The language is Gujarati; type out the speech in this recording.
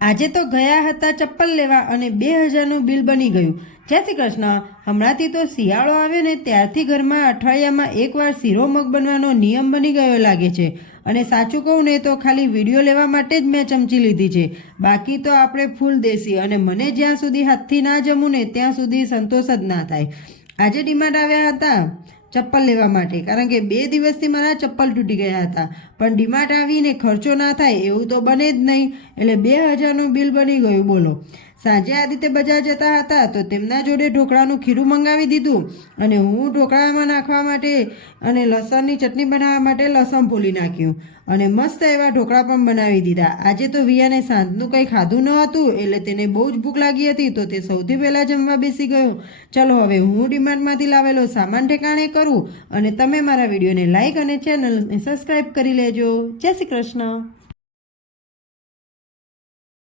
આજે તો ગયા હતા ચપ્પલ લેવા અને 2000નું બિલ બની ગયું. જય શ્રી કૃષ્ણ. હમણાંથી તો શિયાળો આવ્યો ને ત્યારથી ઘરમાં અઠવાડિયામાં એકવાર શીરો મગ બનવાનો નિયમ બની ગયો લાગે છે. અને સાચું કહું ને તો ખાલી વિડીયો લેવા માટે જ મેં ચમચી લીધી છે. બાકી તો આપણે ફૂલ દેશી, અને મને જ્યાં સુધી હાથથી ના જમું ને ત્યાં સુધી સંતોષ જ ના થાય. આજે ડીમાર્ટ આવ્યા હતા ચપ્પલ લેવા માટે, કારણ કે 2 દિવસથી મારા ચપ્પલ તૂટી ગયા હતા. પણ ડીમાર્ટ આવીને ખર્ચો ના થાય એવું તો બને જ નહીં, એટલે 2000નું બિલ બની ગયું. બોલો. સાંજે આ રીતે બજાર જતા હતા તો તેમના જોડે ઢોકળાનું ખીરું મંગાવી દીધું, અને હું ઢોકળામાં નાખવા માટે અને લસણની ચટણી બનાવવા માટે લસણ ફોલી નાખ્યું, અને મસ્ત એવા ઢોકળા પણ બનાવી દીધા. આજે તો વિયાને સાંજનું કંઈ ખાધું ન હતું, એટલે તેને બહુ જ ભૂખ લાગી હતી, તો તે સૌથી પહેલાં જમવા બેસી ગયો. ચલો હવે હું ડીમાર્ટમાંથી લાવેલો સામાન ઠેકાણે કરું, અને તમે મારા વિડીયોને લાઈક અને ચેનલને સબસ્ક્રાઈબ કરી લેજો. જય શ્રી કૃષ્ણ.